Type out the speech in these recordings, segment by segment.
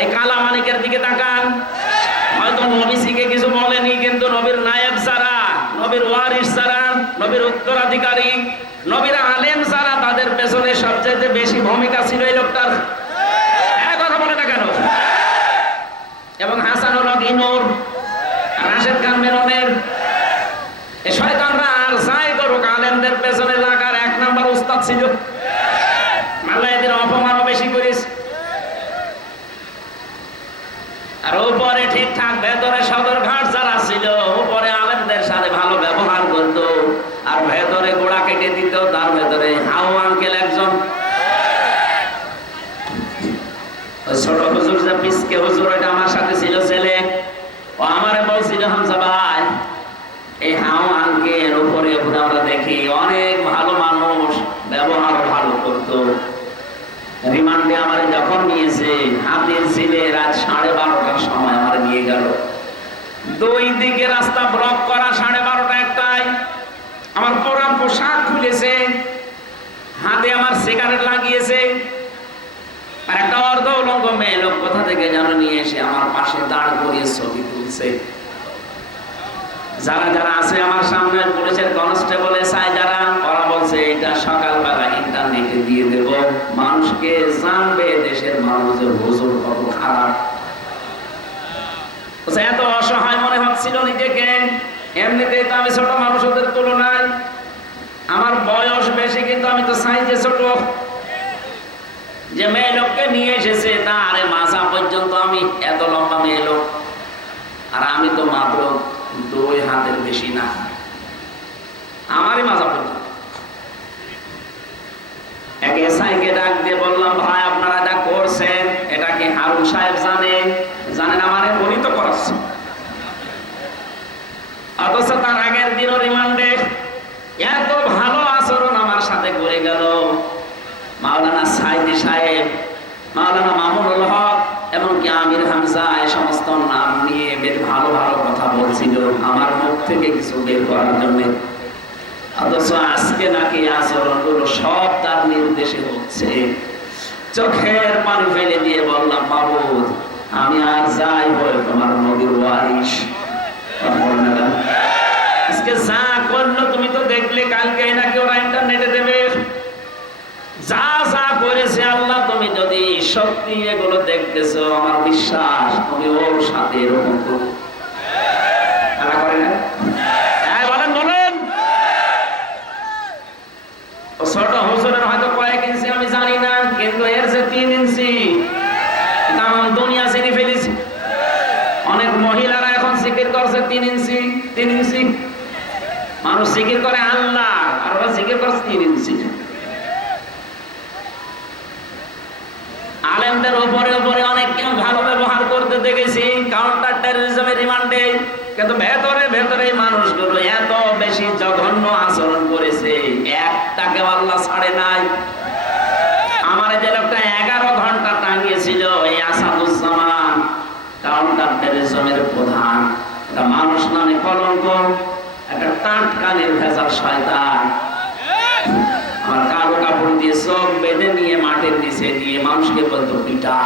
এই কালা মানিকের দিকে তাকান। হয়তো নবীসিকে কিছু বলেনি, কিন্তু নবীর নায়েব ছাড়া নবীর ওয়ারিস ছাড়া নবীর উত্তরাধিকারী, নবীর আলেম ছাড়া তাদের পেছনে সবচেয়ে বেশি ভূমিকা ছিল এই লোকটার। হ্যাঁ কথা বলে না কেন? এবং হাসানুল হক ইনুর রাশেদ খান মেননের এ শয়তানরা আর যাই করুক, আলেমদের পেছনে লাগার এক নাম্বার উস্তাদ ছিল। আর উপরে ঠিকঠাক ভেতরে সদর ঘাট যারা ছিল, উপরে আলেমদের সাথে ভালো ব্যবহার করতো। আর ভেতরে গোড়া কেটে দিত, তার ভেতরে হাউ আঙ্কেল একজন। ছোট হুজুর যে পিসকে হুজুর, ওইটা আমার সাথে ছিল ছেলে। ও আমারে বলছিল, হামজা ভাই, এই হাও আঙ্কেল উপরে উপরে আমরা দেখি অনেক ভালো মানুষ, ব্যবহার ভালো করতো। রিমান্ডে আমার যখন নিয়েছে, হাতির ছেলে রাত সাড়ে বারোটার সময় আমার নিয়ে গেল দুই দিকে রাস্তা ব্লক করা, সাড়ে বারোটা একটাই আমার পরা পোশাক খুলেছে, হাতে আমার সিগারেট লাগিয়েছে। আর একটা অর্ধ উলঙ্গ মেয়ে লোক কোথা থেকে যেন নিয়ে এসে আমার পাশে দাঁড় করিয়ে ছবি তুলছে। যারা যারা আছে আমার সামনে, পুলিশের কনস্টেবল, এসআই যারা, ওরা বলছে, এটা সকালবেলা ইন্টারনেটে দিয়ে দেব। মানুষকে জানবে দেশের মানুষের হুজুর কত খারাপ। এত মনে নিজেকে। এমনিতেই তো আমি ছোট মানুষ ওদের তুলনায় আমার বয়স বেশি, কিন্তু আমি তো সাইজে ছোট। যে মেয়ে লোককে নিয়ে এসেছে, তার মাথা পর্যন্ত আমি এত লম্বা মেয়ে লোক। আর আমি তো মাত্র দুই হাতের বেশি না। আমারই মাজা পর্যন্ত। এক এসআইকে ডাক দিয়ে বললাম, ভাই, আপনারা যা করছেন, এটা কি হারুন সাহেব জানে জানেন আমারে উনি তো করাচ্ছে অথচ তার আগের দিনও রিমান্ডে এত ভালো আচরণ আমার সাথে করে গেল মাওলানা সাইদি সাহেব মাওলানা মামুনুল হক এমনকি আমির হামজা এই সমস্ত নাম নিয়ে বেশ ভালো ভালো কথা বলছিল আমার মুখ থেকে কিছু বের করার জন্য। অথচ আজকে নাকি আচরণগুলো সব তার নির্দেশে হচ্ছে। চোখের পানি ফেলে দিয়ে বললাম মাবুদ আমি আর যাই হই তোমার নদীর ওয়ারিস যদি সত্যি এগুলো দেখতেছো, আমার বিশ্বাস তুমি ওর সাথে এরকম করো তারা করে না হ্যাঁ, বলেন বলেন ও ছোট হুজুরের হয়তো কয়েক ইঞ্চি, আমি জানি না, কিন্তু এর যে তিন ইঞ্চি তাম দুনিয়া চিনি ফেলেছি। অনেক মহিলারা এখন করছে, তিন ইঞ্চি তিন ইঞ্চি। মানুষ করে আল্লাহ, আর ওরা করছে তিন ইঞ্চি। আলেমদের ভালো ব্যবহার করতে দেখেছি কাউন্টার রিমান্ডে কিন্তু ভেতরে ভেতরে মানুষগুলো এত বেশি জঘন্য আচরণ করেছে একটাকে আল্লাহ ছাড়ে নাই। আমার যে লোকটা এগারো ঘণ্টা টাঙিয়েছিল এই আসাদুজ্জামান টেরোরিজমের প্রধান। একটা মানুষ নামে কলঙ্ক, একটা শয়তান। আমার কালো কাপড় দিয়ে চোখ বেঁধে নিয়ে মাটির নিচে দিয়ে মানুষকে বলতো, পিটা।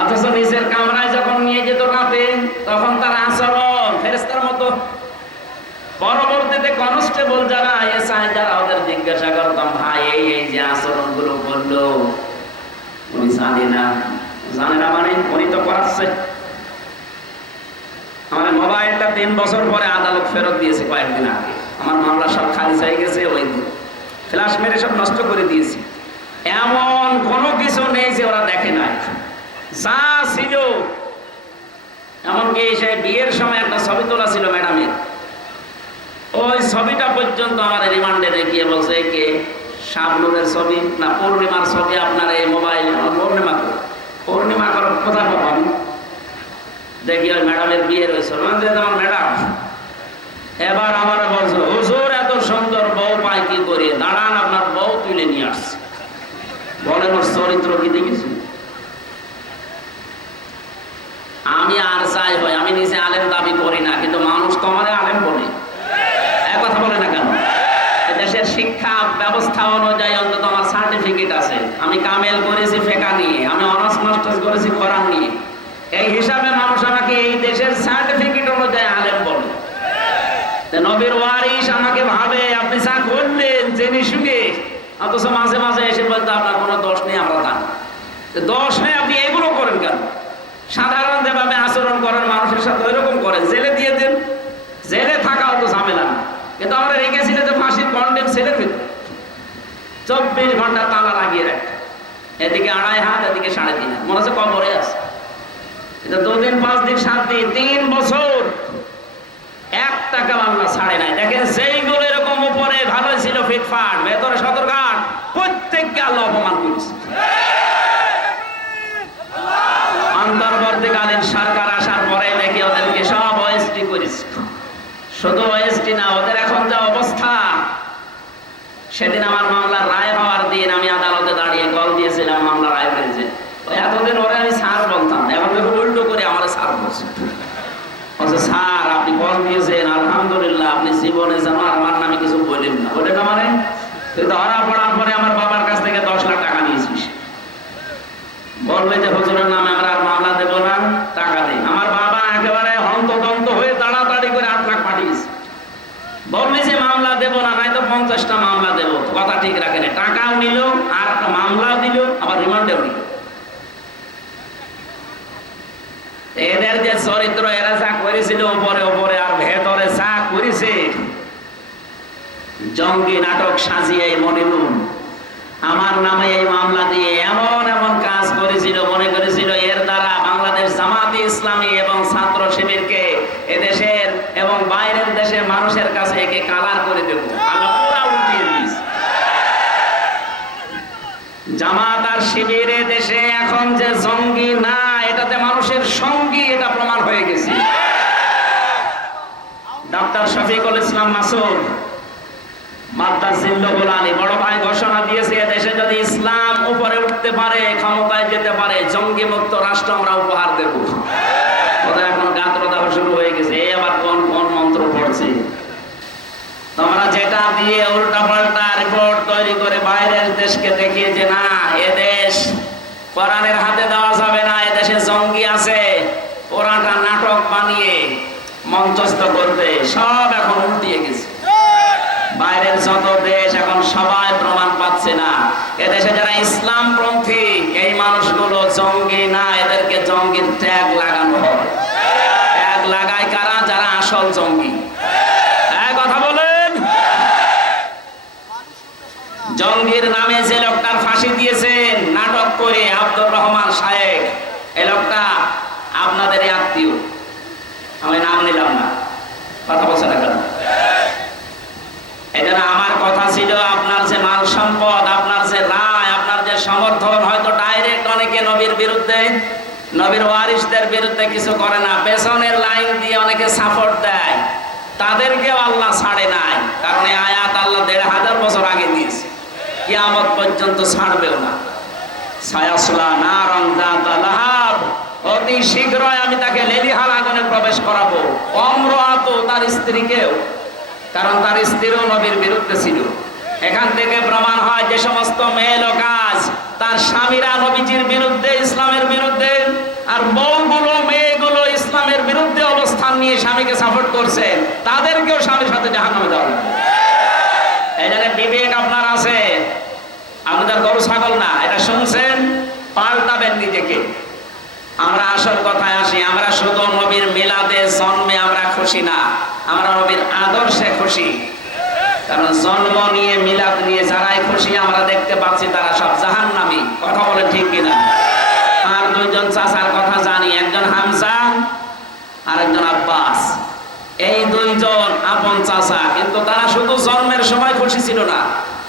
অথচ নিজের কামরায় যখন নিয়ে যেত রাতে, তখন তার আচরণ ফেরেস্তার মতো পরবর্তীতে কনস্টেবল যারা, এসআই যারা, ওদের জিজ্ঞাসা করতাম, ভাই, এই এই যে আচরণগুলো করল, উনি জানে না। জানে না মানে উনি তো করাচ্ছে। আমার মোবাইলটা তিন বছর পরে আদালত ফেরত দিয়েছে কয়েকদিন আগে। আমার মামলা সব খালি হয়ে গেছে, ওই দিন। ফ্লাশ মেরে সব নষ্ট করে দিয়েছি। এমন কোনো কিছু নেই যে ওরা দেখে নাই। যা ছিল, এমনকি সে বিয়ের সময় একটা ছবি তোলা ছিল ম্যাডামের। ওই ছবিটা পর্যন্ত আমার রিমান্ডে দেখিয়ে বলছে কে? শাবনুরের ছবি? না, পূর্ণিমার ছবি আপনার এই মোবাইল, আমার পূর্ণিমা পূর্ণিমা করার কোথায় পাবো আমি? দেখি, ওই ম্যাডামের বিয়ে রয়েছে। তোমার ম্যাডাম, এবার আমার বলছো, হুজুর, এত সুন্দর বউ পায় কি করে? দাঁড়ান, আপনার বউ তুলে নিয়ে আসছে। বলেন ওর চরিত্র কি দেখেছি? আমি আর চাই হয়, আমি নিজে আলেম দাবি করি না, কিন্তু মানুষ তো আমার আলেম বলে। অবস্থা অনুযায়ী অন্তত আমার সার্টিফিকেট আছে। আমি কামেল করেছি ফেকা নিয়ে, আমি অনার্স মাস্টার্স করেছি করার নিয়ে। এই হিসাবে মানুষ আমাকে এই দেশের সার্টিফিকেট অনুযায়ী আলেম বলে। নবীর ওয়ারিস আমাকে ভাবে, আপনি চা করলেন, জেনে শুনে, অথচ মাঝে মাঝে এসে আপনার কোনো দোষ নেই, আমরা দান দোষ নেই, আপনি এগুলো করেন কেন? সাধারণ যেভাবে আচরণ করেন মানুষের সাথে, ওইরকম করেন। জেলে দিয়ে দেন, জেলে থাকা অত ঝামেলা না। কিন্তু চব্বিশ ঘণ্টা তালা লাগিয়ে রাখে। এদিকে আড়াই হাত এদিকে সাড়ে তিন হাত। মনে হচ্ছে কবরে আছে। এটা দুদিন পাঁচ দিন সাত দিন তিন বছর। এক টাকা আল্লাহ ছাড়ে নাই। দেখেন সেইগুলো এরকম উপরে ভালো ছিল ফিটফাট ভেতরে সদরঘাট প্রত্যেককে আল্লাহ অপমান করেছে। অন্তর্বর্তীকালীন সরকার আসার পরে দেখি ওদেরকে সব ওএসটি করেছে শুধু ওএসটি না ওদের এখন যা অবস্থা সেদিন আমার মামলার রায় হওয়ার দিন আমি আদালতে দাঁড়িয়ে কল দিয়েছিলাম মামলা রায় হয়েছে ওই এতদিন ওরা আমি স্যার বলতাম এখন দেখো উল্টো করে আমার স্যার বলছে। আপনি দিয়েছেন, আলহামদুলিল্লাহ, আপনি জীবনে যেন আমার নামে কিছু বলেন না। মানে? ধরা পড়ার পরে আমার বাবার কাছ থেকে দশ লাখ টাকা নিয়েছিস। বলবে যে, হুজুরের নামে আমরা আর মামলা দেবো না, টাকা দিই আমার বাবা একেবারে হন্তদন্ত হয়ে তাড়াতাড়ি করে আট লাখ পাঠিয়েছে। বলবে যে, মামলা দেবো না নয়তো পঞ্চাশটা মামলা দেবো। কথা ঠিক রাখেন টাকাও নিল আর একটা মামলাও দিল আবার রিমান্ডেও নিল এদের যে চরিত্র এরা যা করেছিল উপরে উপরে আর ভেতরে যা করেছে। জঙ্গি নাটক সাজিয়ে মনিরুম আমার নামে এই মামলা দিয়ে এমন এমন কাজ করেছিল, মনে করেছিল, এর দ্বারা বাংলাদেশ জামাতি ইসলামী এবং ছাত্র শিবিরকে এদেশের এবং বাইরের দেশের মানুষের কাছে একে কালার করে দেব। জামাত আর শিবিরে দেশে এখন যে জঙ্গি না এটাতে মানুষের সঙ্গী এটা প্রমাণ হয়ে গেছে। ডক্টর শফিকুল ইসলাম মাসুদ আবার কোন কোন মন্ত্র পড়ছে? তোমরা যেটা দিয়ে রিপোর্ট তৈরি করে বাইরের দেশকে দেখিয়ে যে না এদেশ কোরআনের হাতে দেওয়া যাবে না এদেশে জঙ্গি আছে ওরাটা নাটক বানিয়ে মঞ্চস্থ করবে, সব এখন উল্টিয়ে গেছে। বাইরের যত দেশ এখন সবাই প্রমাণ পাচ্ছে না। এদেশে যারা ইসলাম পন্থী এই মানুষগুলো জঙ্গি না, এদেরকে জঙ্গির ট্যাগ লাগানো হয় ট্যাগ লাগায় কারা? যারা আসল জঙ্গি। হ্যাঁ কথা বলেন। জঙ্গির নামে যে লোকটার ফাঁসি দিয়েছেন, নাটক করে আব্দুর রহমান শায়েক। এই লোকটা আপনাদের আত্মীয়। আমি নাম নিলাম না। কথা বলছে না কেন? এজন্য আমার কথা ছিল, আপনার যে মাল সম্পদ, আপনার যে রায়, আপনার যে সমর্থন, হয়তো ডাইরেক্ট অনেকে নবীর বিরুদ্ধে, নবীর ওয়ারিসদের বিরুদ্ধে কিছু করে না। পেছনের লাইন দিয়ে অনেকে সাপোর্ট দেয়। তাদেরকেও আল্লাহ ছাড়ে নাই। কারণ আয়াত আল্লাহ দেড় হাজার বছর আগে দিয়েছে। কিয়ামত পর্যন্ত ছাড়বেও না। সায়াসলা অতি শীঘ্রই আমি তাকে লেলিহাল আগুনে প্রবেশ করাবো। অম্রাত তার স্ত্রীকেও। কারণ তার স্ত্রীও নবীর বিরুদ্ধে ছিল। এখান থেকে প্রমাণ হয় যে সমস্ত মেয়ে কাজ তার স্বামীরা নবীজির বিরুদ্ধে, ইসলামের বিরুদ্ধে, আর বউগুলো, মেয়েগুলো ইসলামের বিরুদ্ধে অবস্থান নিয়ে স্বামীকে সাপোর্ট করছে, তাদেরকেও স্বামীর সাথে জন্য বিবেক আপনার আছে। আমাদের গরু, ছাগল না, এটা শুনছেন? পাল্টাবেন নিজেকে। আমরা আসল কথায় আসি, আমরা শুধু নবীর মিলাদে জন্মে আমরা খুশি না, আমরা নবীর আদর্শে খুশি। কারণ জন্ম নিয়ে, মিলাদ নিয়ে যারাই খুশি, আমরা দেখতে পাচ্ছি তারা সব জাহান নামি কথা বলে ঠিক কিনা? আর দুইজন চাচার কথা জানি, একজন হামসা আর একজন আব্বাস। এই দুইজন আপন চাচা, কিন্তু তারা শুধু জন্মের সময় খুশি ছিল না।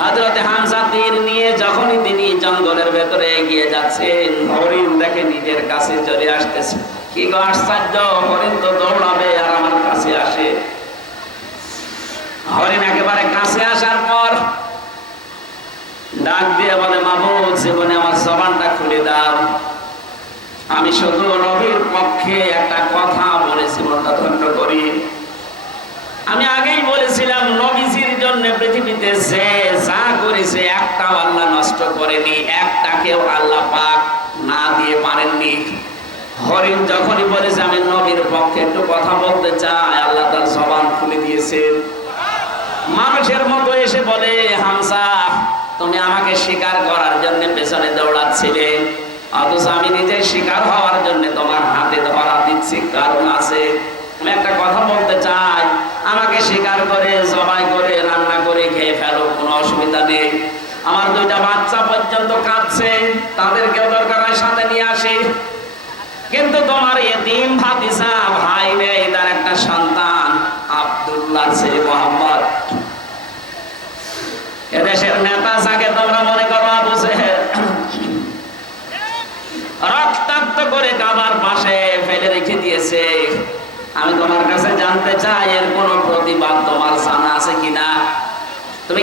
হাজরতে হামসা তীর নিয়ে যখনই তিনি জঙ্গলের ভেতরে এগিয়ে যাচ্ছেন, হরিণ দেখে নিজের কাছে চলে আসতেছে। কি গো আশ্চর্য, হরিণ তো দৌড়াবে আর আমার কাছে আসে। হরিণ একেবারে কাছে আসার পর ডাক দিয়ে বলে মাহবুব জীবনে আমার জবানটা খুলে দাও। আমি শুধু নবীর পক্ষে একটা কথা বলেছি মনটা ধন্য করি। আমি আগেই নবীজির জন্য পৃথিবীতে যে যা করেছে একটাও আল্লাহ নষ্ট করেনি, একটাকেও আল্লাহ পাক না দিয়ে পারেননি হরিণ যখনই বলেছে আমি নবীর পক্ষে একটু কথা বলতে চাই, আল্লাহ তার জবান খুলে দিয়েছেন মানুষের মতো এসে বলে হামসা তুমি আমাকে শিকার করার জন্য পেছনে দৌড়াচ্ছিলে, অথচ আমি নিজে শিকার হওয়ার জন্য তোমার হাতে ধরা দিচ্ছি, কারণ আছে। আমি একটা কথা বলতে চাই, আমাকে শিকার করে জবাই করে নেই আমার দুইটা বাচ্চা পর্যন্ত কাঁদছে, তাদেরকেও দরকার হয় সাথে নিয়ে কিন্তু তোমার এতিম ভাতিসা ভাই তার একটা সন্তান মোহাম্মদ। এদেশের নেতা তোমরা মনে করো আবু রক্তাক্ত করে কাবার পাশে ফেলে রেখে দিয়েছে। আমি তোমার কাছে জানতে চাই, এর কোনো প্রতিবাদ তোমার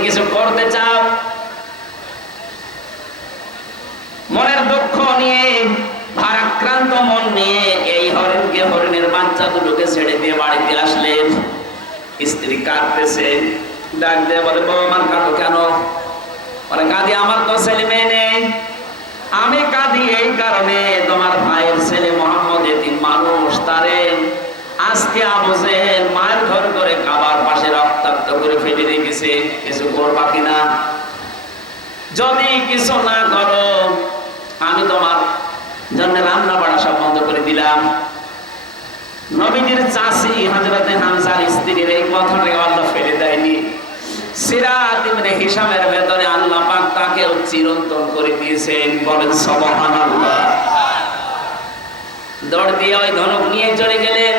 কিছু করতে চাও? মনের দুঃখ নিয়ে, ভারাক্রান্ত মন নিয়ে এই হরিণকে হরিণের বাচ্চা দুটোকে ছেড়ে দিয়ে বাড়িতে আসলেন স্ত্রী কাঁদতেছে। ডাক দিয়ে বলে, বউ, আমার কাঁদো কেন? বলে, কাঁদি, আমার তো ছেলে মেয়ে নেই। আমি কাঁদি এই কারণে তোমার ভাইয়ের ছেলে মোহাম্মদ এতিম মানুষ, তারে আজকে আবুজের মায়ের ঘর করে কাবার পাশে রক্তাক্ত করে ফেলে রেখেছে কিছু করবা কিনা? যদি কিছু না করো, আমি তোমার জন্য রান্না বাড়া সব বন্ধ করে দিলাম। নবীজির চাষি হজরতে হামসার স্ত্রীর এই কথাটাকে আল্লাহ ফেলে দেয়নি। সিরাত ইবনে হিসামের ভেতরে আল্লাহ পাক তাকে চিরন্তন করে দিয়েছেন। বলেন, সুবহানাল্লাহ। দৌড় দিয়ে ওই ধনুক নিয়ে চলে গেলেন।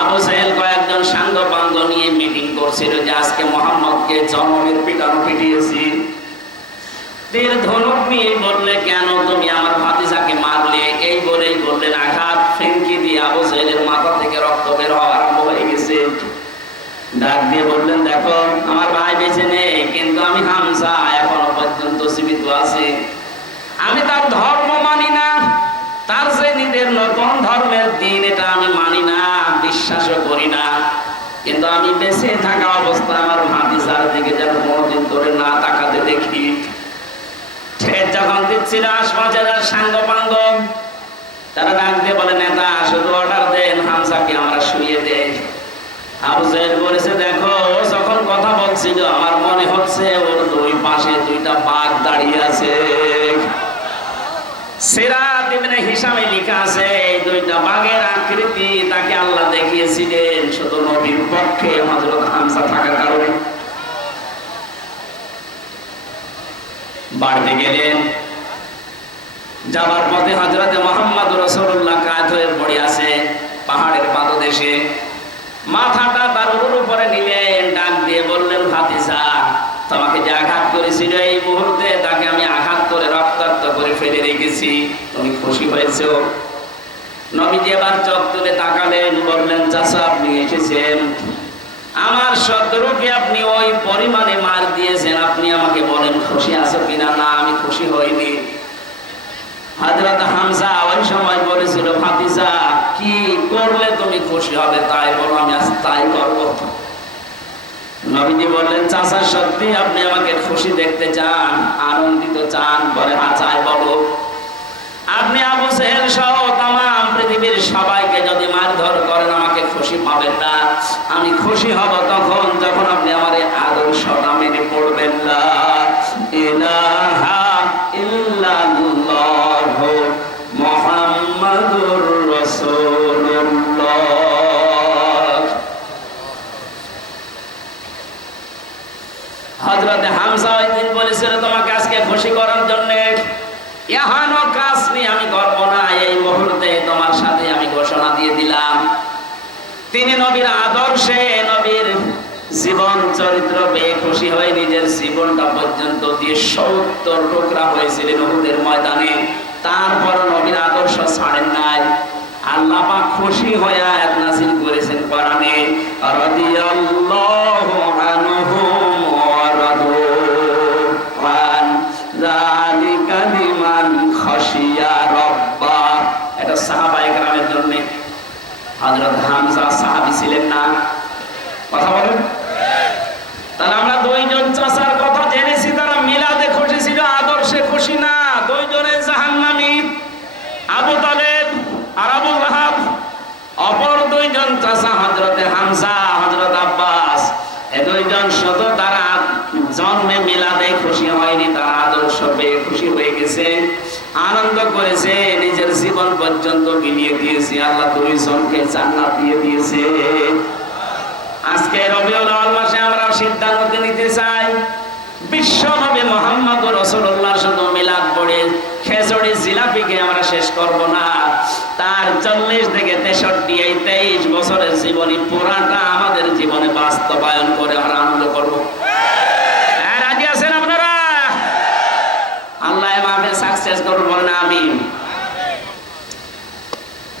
আবু সাহেল কয়েকজন সাঙ্গ পাঙ্গ নিয়ে মিটিং করছিল যে আজকে মোহাম্মদকে জনমের পিটানো পিটিয়েছি। তীর ধনুক নিয়ে বললে, কেন তুমি আমার ভাতিজাকে মারলে? এই বলেই বললেন, আঘাত ফেঙ্কি দিয়ে আবু সাহেলের মাথা থেকে রক্ত বের হওয়া আরম্ভ হয়ে গেছে। ডাক দিয়ে বললেন, দেখো, আমার ভাই বেঁচে নেই, কিন্তু আমি হামসা এখনও পর্যন্ত আছি। আমি তার ধর্ম মানি বিশ্বাসও করি না। কিন্তু আমি বেঁচে থাকা অবস্থায় আমার ভাতিজার দিকে যেন কোনোদিন ধরে না তাকাতে দেখি। যখন দিচ্ছিল আশপাশের সাঙ্গ পাঙ্গ তারা ডাক দিয়ে বলে, নেতা, শুধু অর্ডার দেন হামসাকে আমরা শুয়ে আবু জাহেল বলেছে, দেখো, ও যখন কথা বলছিল, আমার মনে হচ্ছে ওর দুই পাশে দুইটা বাঘ দাঁড়িয়ে আছে। সিরাত ইবনে হিসামে লেখা আছে, এই দুইটা বাঘের আকৃতি তাকে আল্লাহ দেখিয়েছিলেন শুধু নবীর পক্ষে, হযরত হামজা থাকার কারণে। বাড়িতে গেলেন, যাবার পথে হযরতে মুহাম্মদ রাসূলুল্লাহ কাত হয়ে পড়ে আছে, পাহাড়ের পাদদেশে। মাথাটা তার উপর উপরে নিলেন, ডাক দিয়ে বললেন, ভাতিজা, তোমাকে যে আঘাত করেছিল এই মুহূর্তে তাকে আমি আঘাত করে রক্তাক্ত করে রেখেছি তুমি খুশি হয়েছ? নবীজি এবার চোখ তুলে তাকালেন, বললেন চাষা আপনি এসেছেন। আমার শত্রুকে আপনি ওই পরিমাণে মার দিয়েছেন, আপনি আমাকে বলেন, খুশি আছো কিনা? না, আমি খুশি হইনি। হাজরত হামজা ওই সময় বলেছিল, ভাতিজা, কি করলে তুমি খুশি হবে তাই বলো, আমি আজ তাই করব। নবীজি বললেন, চাচা সত্যি আপনি আমাকে খুশি দেখতে চান, আনন্দিত চান হ্যাঁ চাই বলো। আপনি আবু মুহূর্তে তোমার সাথে আমি ঘোষণা দিয়ে দিলাম। তিনি নবীর আদর্শে নবীর জীবন চরিত্র পেয়ে খুশি হয়ে নিজের জীবনটা পর্যন্ত দিয়ে সত্তর টুকরা হয়েছিলেন নবীদের ময়দানে। তারপর নবীর আদর্শ ছাড়েন নাই। আল্লাহ খুশি হয়ে আয়াত নাযিল করেছেন কোরআনে, রাদিয়াল্লাহু গ্রামের জন্য হজরত হামজা সাহাবি ছিলেন না? কথা বলেন। তাহলে আমরা জীবন পর্যন্ত বিলিয়ে দিয়েছে। আল্লাহ দুইজনকে জান্নাত দিয়ে দিয়েছে। আজকে রবিউল আউয়াল মাসে আমরা সিদ্ধান্ত নিতে চাই বিশ্ব নবী মোহাম্মদ রসুল্লাহ শুধু মিলাদ পড়ে খেজড়ি জিলাপিকে আমরা শেষ করব না। তার চল্লিশ থেকে তেষট্টি এই তেইশ বছরের জীবনী পুরাটা আমাদের জীবনে বাস্তবায়ন করে আমরা আনন্দ করব। হ্যাঁ, আপনারা? আল্লাহ সাকসেস করুন বলেন আমিন।